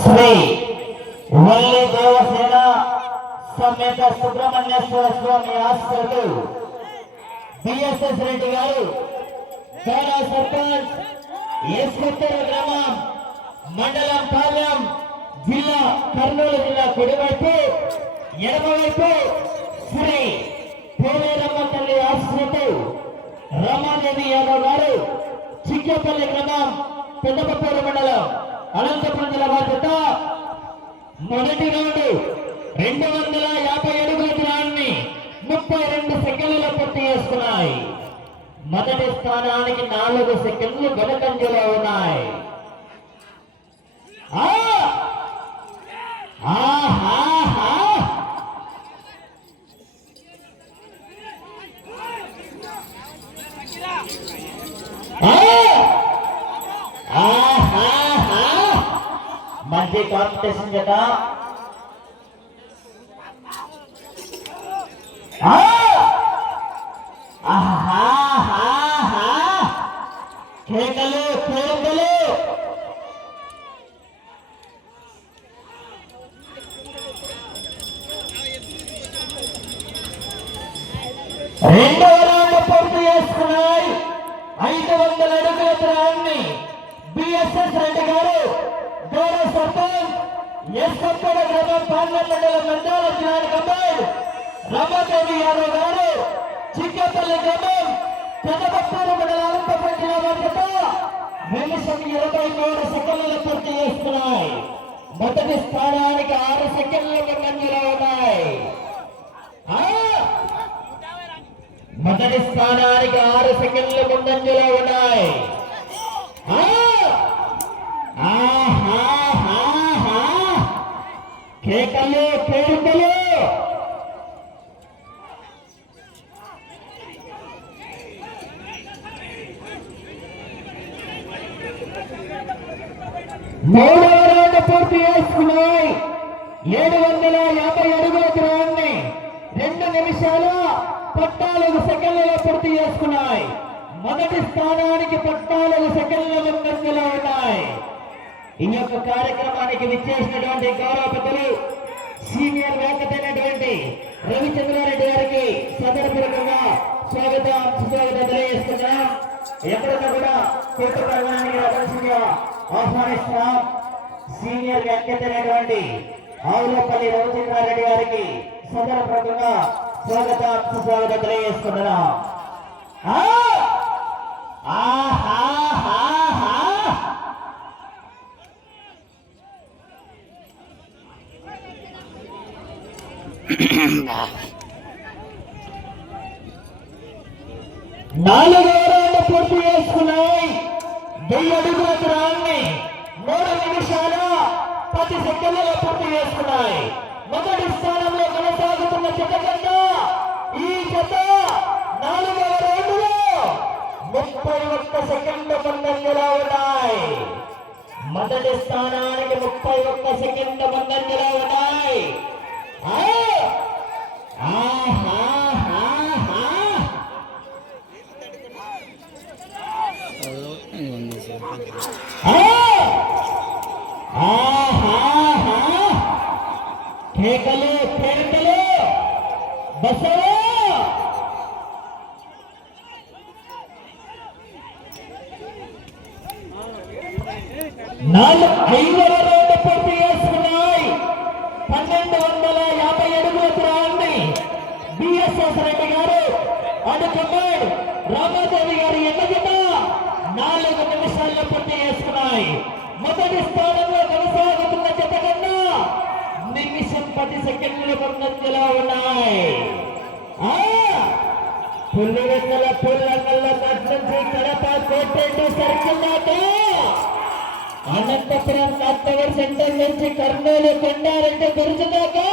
శ్రీ వల్లి దేవసేన సమేత సుబ్రహ్మణ్యేశ్వర స్వామి ఆశీస్సులు బిఎస్ఎస్ రెడ్డి గారు గౌరవ సర్పంచ్ ఎస్కొత్తూరు గ్రామం మండలం పాలెం జిల్లా కర్నూలు జిల్లా కుడివైపు ఎడమవైపు శ్రీ పోలేరమ్మ తల్లి ఆశీస్సులతో రామాదేవి యాదవ్ గారు చిక్కపల్లి గ్రామం పెద్దపప్పూరు మండలం అనంతపురం జిల్లా బాధ్యత మొదటి రౌండ్ 250 అడుగుల దూరాన్ని 32 సెకండ్లలో పూర్తి చేసుకున్నాయి. మొదటి స్థానానికి 4 సెకండ్లు వెనుకంజలో ఉన్నాయి. మంచి కాంపిటీషన్ జత. కేకలు కేకలు. రెండవ రౌండ్ పూర్తి చేసుకున్నాయి. 500 అడుగుల దూరాన్ని బిఎస్ఎస్ రెడ్డి గారు గౌరవ సర్పంచ్ ఎస్కొత్తూరు గ్రామం పాలెం మండలం నంద్యాల జిల్లాకు అమ్మాయి రామాదేవి యాదవ్ గారు చిక్కపల్లి గ్రామం పెద్దపప్పూరు మండలం అనంతపురం జిల్లా బాధ్యత నిమిషం 23 సెకండ్లలో పూర్తి చేస్తున్నాయి. మొదటి స్థానానికి 6 సెకండ్ల ముందంజలో ఉన్నాయి. మొదటి స్థానానికి 6 సెకండ్ల ముందంజలో ఉన్నాయి. కేకలు కేకలు. మూడవ రౌండ్ పూర్తి చేసుకున్నాయి. 750 అడుగుల దూరాన్ని 2 నిమిషాల 14 సెకండ్లలో పూర్తి చేసుకున్నాయి. మొదటి స్థానానికి 14 సెకండ్ల ముందంజలో ఉన్నాయి. ఈ యొక్క కార్యక్రమానికి విచ్చేసినటువంటి గౌరవ పెద్దలు సీనియర్ వ్యాఖ్యతైనటువంటి రవిచంద్రారెడ్డి గారికి సదరపూర్వకంగా స్వాగతం సుస్వాగతం తెలియజేస్తున్నాం. ఎక్కడన్నా కూడా కోట ప్రధానానికి అవకాశంగా ఆహ్వానిస్తున్నాం. సీనియర్ వ్యాఖ్యతైనటువంటి ఆవులపల్లి రవిచంద్రారెడ్డి గారికి సదరపూర్వకంగా స్వాగతం సుస్వాగతం తెలియజేస్తున్నాం. నాలుగవ రౌండ్ పూర్తి చేసుకున్నాయి. 1000 అడుగుల దూరాన్ని 3 నిమిషాల 10 సెకండ్లలో పూర్తి చేసుకున్నాయి. మొదటి స్థానంలో కొనసాగుతున్న జత కన్నా ఈ జత 4వ రౌండ్లో 31 సెకండ్ల ముందంజలో ఉన్నాయి. మొదటి స్థానానికి 31 సెకండ్ల ముందంజలో ఉన్నాయి. కేకలు కేకలు. బసవ 5వ రౌండ్ పూర్తి చేసుకున్నాయి. 1250 అడుగుల దూరాన్ని బిఎస్ఎస్ రెడ్డి గారు అడుగున్నాడు. రామాదేవి గారు ఎన్నజత 4 నిమిషాల్లో పూర్తి చేసుకున్నాయి. మొదటి స్థానంలో కొనసాగుతున్న జత కన్నా నిమిషం 10 సెకండ్ల ముందంజలో ఉన్నాయి. పుల్లివెన్నెల పుల్లన్నెల నుంచి కడప కోటేటి సర్కిల్ దాకా అనంతపురం కాంతవర్ సెంటర్ నుంచి కర్నూలు కొండారెడ్డి గురుజు దాకా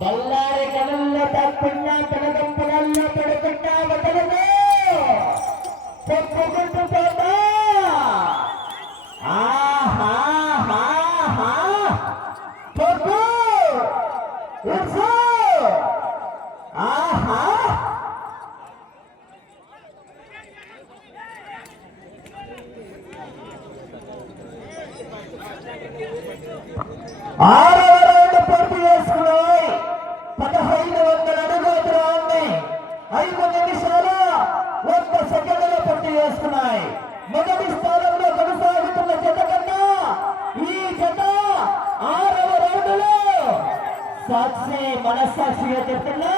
బళ్ళారి కళల్లో తప్పున్నా పెనగంపలల్లో పడుకుంటా వదలదు చెప్పుకుంటూ పోతా. ఆరవ రౌండ్ పూర్తి చేసుకున్నాయి. 1500 అడుగుల దూరాన్ని 5 నిమిషాల 1 సెకండ్లు పూర్తి చేసుకున్నాయి. మొదటి స్థానంలో కొనసాగుతున్న జత కన్నా ఈ జత 6వ రౌండ్లో సాక్షి మనస్సాక్షిగా చెప్తున్నా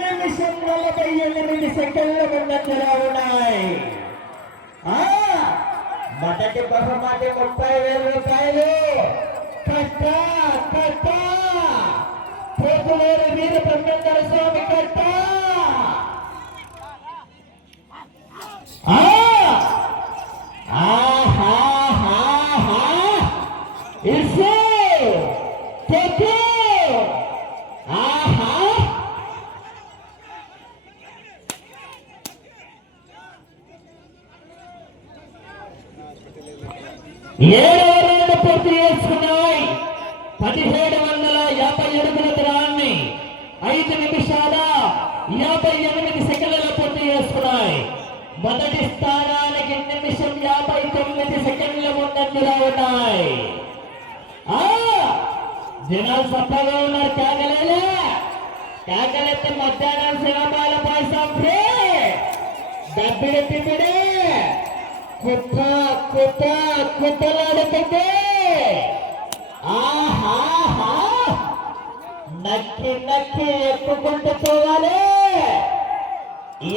నిమిషం 48 సెకండ్ల ముందంజలో ఉన్నాయి. మొదటి బహుమతి 30,000 రూపాయలు. కట్ట కట్ట పోతులేరు వీర బ్రహ్మేంద్ర స్వామి కట్ట. ఏడవ రౌండ్ పూర్తి చేసుకున్నాయి. 1750 అడుగుల దూరాన్ని 5 నిమిషాల 58 సెకండ్లలో పూర్తి చేసుకున్నాయి. మొదటి స్థానానికి నిమిషం 59 సెకండ్ల ముందంజలో ఉన్నాయి. జనాలు సప్పగా ఉన్నారు. కాకలేలే కాకలెత్తి మధ్యాహ్నం శివపాల పాయసం ఫ్రీ. డబ్బిడి పిపిడే కుక్క కుక్క కుక్కలాడుతుంది. ఆహాహా నక్కి నక్కి ఎక్కుకుంటూ పోవాలి.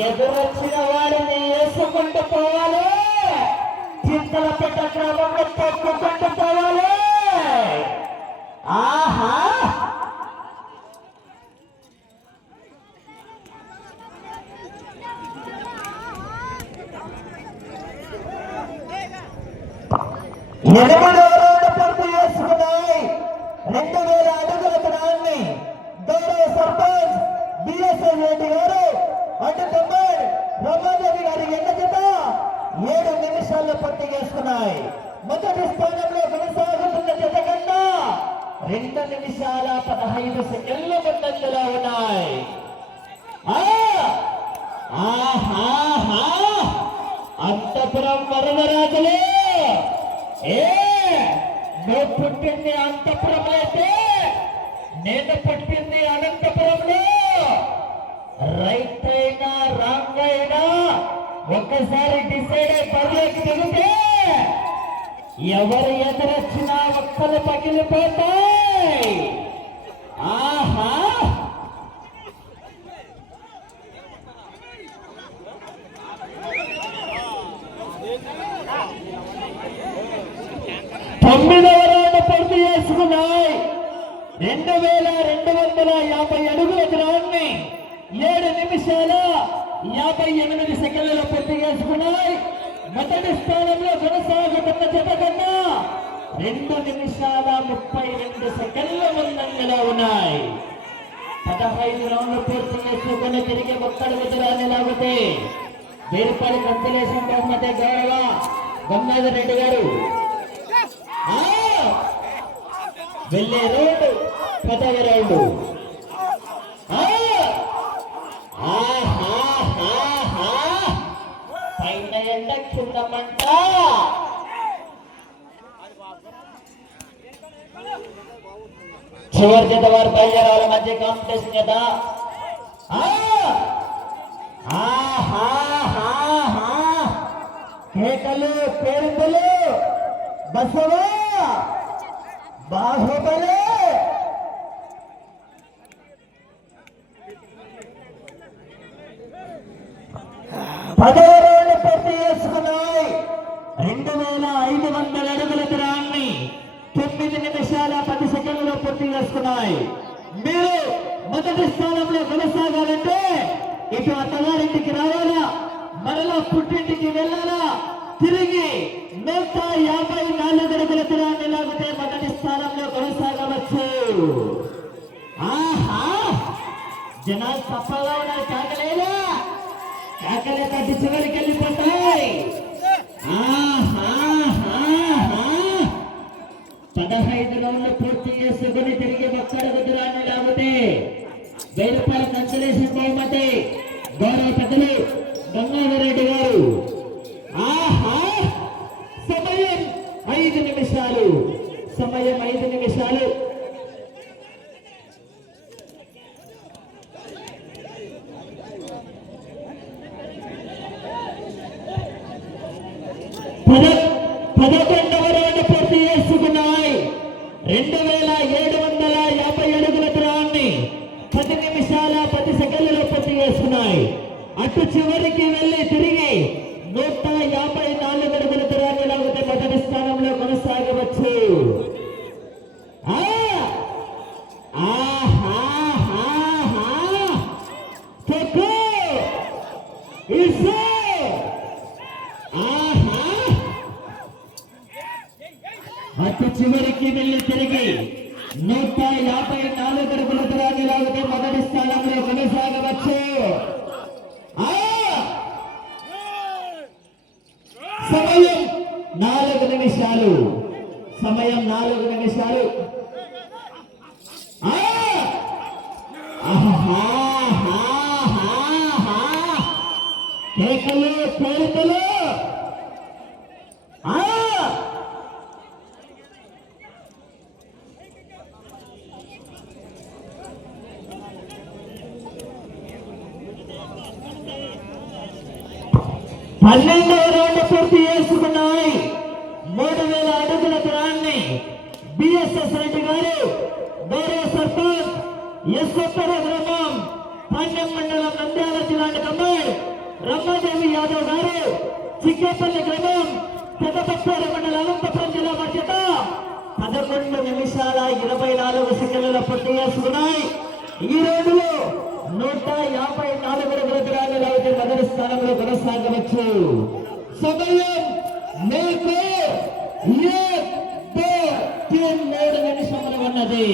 ఎదురొచ్చిన వాడిని వేసుకుంటూ పోవాలి. చింతల పెట్ట క్రమంలో తొక్కుకుంటూ పోవాలి. ఆహా ఎనిమిదవ రౌండ్ పూర్తి చేసుకున్నాయి. 2000 అడుగుల దూరాన్ని గౌరవ సర్పంచ్ బిఎస్ఎస్ రెడ్డి గారు అటు తమ్ముడు రమాదేవి గారి ఎండ జత 7 నిమిషాల్లో పూర్తి చేసుకున్నాయి. మొదటి స్థానంలో కొనసాగుతున్న జత కన్నా 2 నిమిషాల 15 సెకండ్ల ముందంజలో ఉన్నాయి. అంతపురం వరదరాజులే నువ్వు పుట్టింది అంతపురంలో అయితే నేను పుట్టింది అనంతపురంలో. రైట్ అయినా రాంగ్ అయినా ఒక్కసారి డిసైడ్ అయి బరిలోకి దిగితే ఎవరు ఎదురొచ్చినా ఒక్కలు పగిలిపోతాయి. ఆహా 9వ రౌండ్ పూర్తి చేసుకున్నాయి. 2250 అడుగుల దూరాన్ని 7 నిమిషాల 58 సెకండ్లలో పూర్తి చేసుకున్నాయి. మొదటి స్థానంలో కొనసాగుతున్న జత కన్నా 2 నిమిషాల 32 సెకండ్ల ముందంజలో ఉన్నాయి. 15 రౌండ్లు పూర్తి చేసుకుని తిరిగి ఒక్కడుగు దూరాన్ని లాగితే 1000 రూపాయల కన్సలేషన్ బహుమతి గౌరవ గంగాధర్ రెడ్డి గారు వెళ్ళే రోడ్డు 10వ రౌండ్. పైన ఎండ కింద మంట. చివరి జత వారు బయలుదేరాల మధ్య కాంపిటీషన్ కదా. కేకలు పేరుందులు బసవా బాహుబలి. పదవ రౌండ్ పూర్తి చేసుకున్నాయి. 2500 అడుగుల దూరాన్ని 9 నిమిషాల 10 సెకండ్లలో పూర్తి చేసుకున్నాయి. మీరు మొదటి స్థానంలో కొనసాగాలంటే ఇటు అత్తగారింటికి రావాలా, మరలా పుట్టింటికి వెళ్ళాలా, తిరిగి 154 అడుగుల దూరాన్ని లాగితే మొదటి స్థానంలో కొనసాగవచ్చు. ఆహా జనాలు తప్పగా ఉన్నారు. కాకలేలా కాకలే కట్టి చివరికి వెళ్ళిపోతాయి. 15 రౌండ్లు పూర్తి చేసుకుని తిరిగి ఒక్కడుగు దూరాన్ని లాగితే 1000 రూపాయల కన్సలేషన్ బహుమతి గౌరవ పెద్దలు గంగాధర్ రెడ్డి గారు. సమయం 5 నిమిషాలు. సమయం 5 నిమిషాలు. పదకొండవ రౌండ్ పూర్తి చేసుకున్నాయి. 2750 అడుగుల దూరాన్ని 10 నిమిషాల 10 సెకండ్లలో పూర్తి చేసుకున్నాయి. అటు చివరికి వెళ్ళి తిరిగి 154 అడుగుల దూరాన్ని లాగితే మొదటి స్థానంలో కొనసాగవచ్చు. అటు చివరికి వెళ్ళి తిరిగి 154 అడుగుల దూరాన్ని లాగితే మొదటి స్థానంలో కొనసాగవచ్చు. సమయం 4 నిమిషాలు. సమయం 4 నిమిషాలు. కేకలు కోరికలు. 12వ రౌండ్ పూర్తి చేసుకున్నాయి. 3000 అడుగుల దూరాన్ని బిఎస్ఎస్ రెడ్డి గారు గౌరవ సర్పంచ్ ఎస్కొత్తర గ్రామం పాండ్యం మండలం నంద్యాల జిల్లా కమ్మాయి రమ్మాదేవి యాదవ్ గారు చిక్కేపల్లి గ్రామం పెద్దపప్పేరు మండలం అనంతపురం జిల్లా మధ్యత 11 నిమిషాల 24 సెకండ్ల పూర్తి చేసుకున్నాయి. ఈ రోజులో 154 అడుగుల దూరాన్ని లాగితే మొదటి స్థానంలో కొనసాగవచ్చు. సమయం మీకు 3 నిమిషములు ఉన్నది.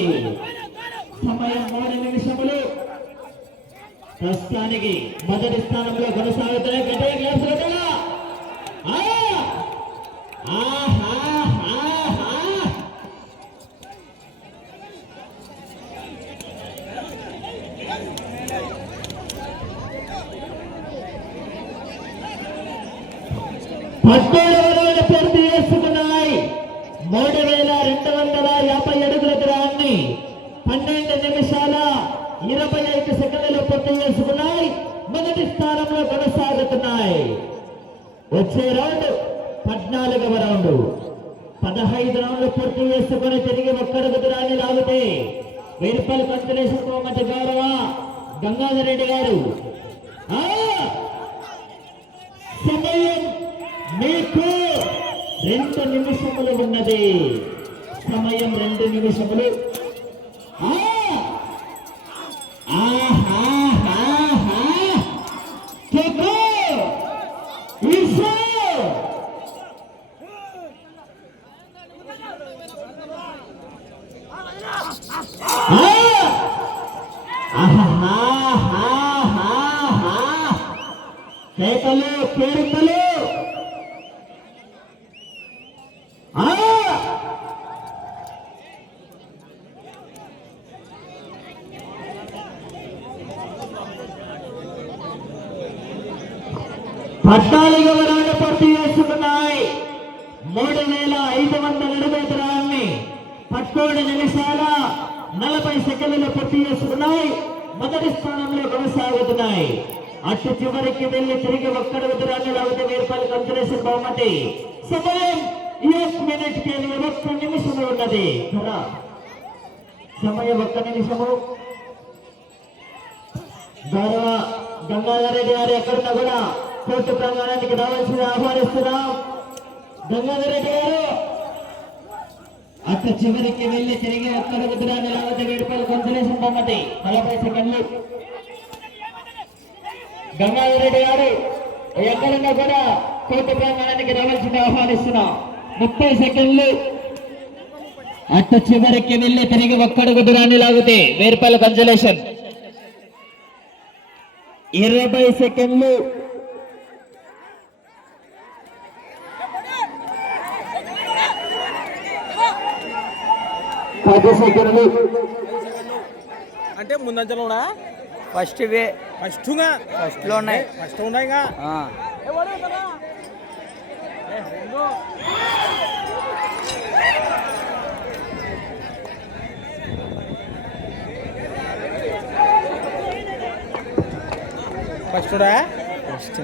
సమయం 3 నిమిషములు. ప్రస్తుతానికి మొదటి స్థానంలో కొనసాగుతున్నాయి. గట్టిగా క్లాస్ కొట్టాలా? పూర్తి చేసుకున్నాయి. 3250 అడుగుల దూరాన్ని 12 నిమిషాల 25 సెకండ్లలో పూర్తి చేసుకున్నాయి. మొదటి స్థానంలో కొనసాగుతున్నాయి. వచ్చే రౌండ్ 14వ రౌండ్. 15 రౌండ్లు పూర్తి చేసుకుని తిరిగి ఒక్కడుగు దూరాన్ని లాగితే 1000 రూపాయలు కన్సలేషన్ బహుమతి గౌరవ గంగాధర్ రెడ్డి గారు. సమయం మీకు 2 నిమిషములు ఉన్నది. సమయం 2 నిమిషములు. కేకలు కేరింతలు. పద్నాలుగవ రౌండ్ పూర్తి చేసుకున్నాయి. 3500 అడుగుల దూరాన్ని 11 నిమిషాల 40 సెకండ్లలో పూర్తి చేసుకున్నాయి. మొదటి స్థానంలో కొనసాగుతున్నాయి. అటు చివరికి వెళ్లి తిరిగి ఒక్కడుగు దూరాన్ని లాగితే 1000 రూపాయలు కన్సలేషన్ బహుమతి. సమయం 1 మినిట్కి 1 నిమిషము ఉన్నది. సమయం 1 నిమిషము. గౌరవ గంగాధర్ రెడ్డి గారు ఎక్కడున్నా కూడా కోర్టు ప్రాంగణానికి రావాల్సింది ఆహ్వానిస్తున్నాం. గంగాధర్ రెడ్డి గారు అటు చివరికి వెళ్లి తిరిగి ఒక్కడుగు దూరాన్ని లాగితే 1000 రూపాయలు కన్సలేషన్ బహుమతి. 40 సెకండ్లు. గంగాధర్ రెడ్డి గారు ఎక్కడున్నా కూడా కోర్టు ప్రాంగణానికి రావాల్సింది ఆహ్వానిస్తున్నాం. 30 సెకండ్లు. అటు చివరికి వెళ్లి తిరిగి ఒక్కడుగు దూరాన్ని లాగితే 1000 రూపాయల కన్సలేషన్. 20 సెకండ్లు. 10 సెకండ్లు. అంటే ముందంజలో ఫస్ట్ లో ఉన్నాయి. ఫస్ట్ ఉన్నాయిగా. ఫస్టుడా ఫస్ట్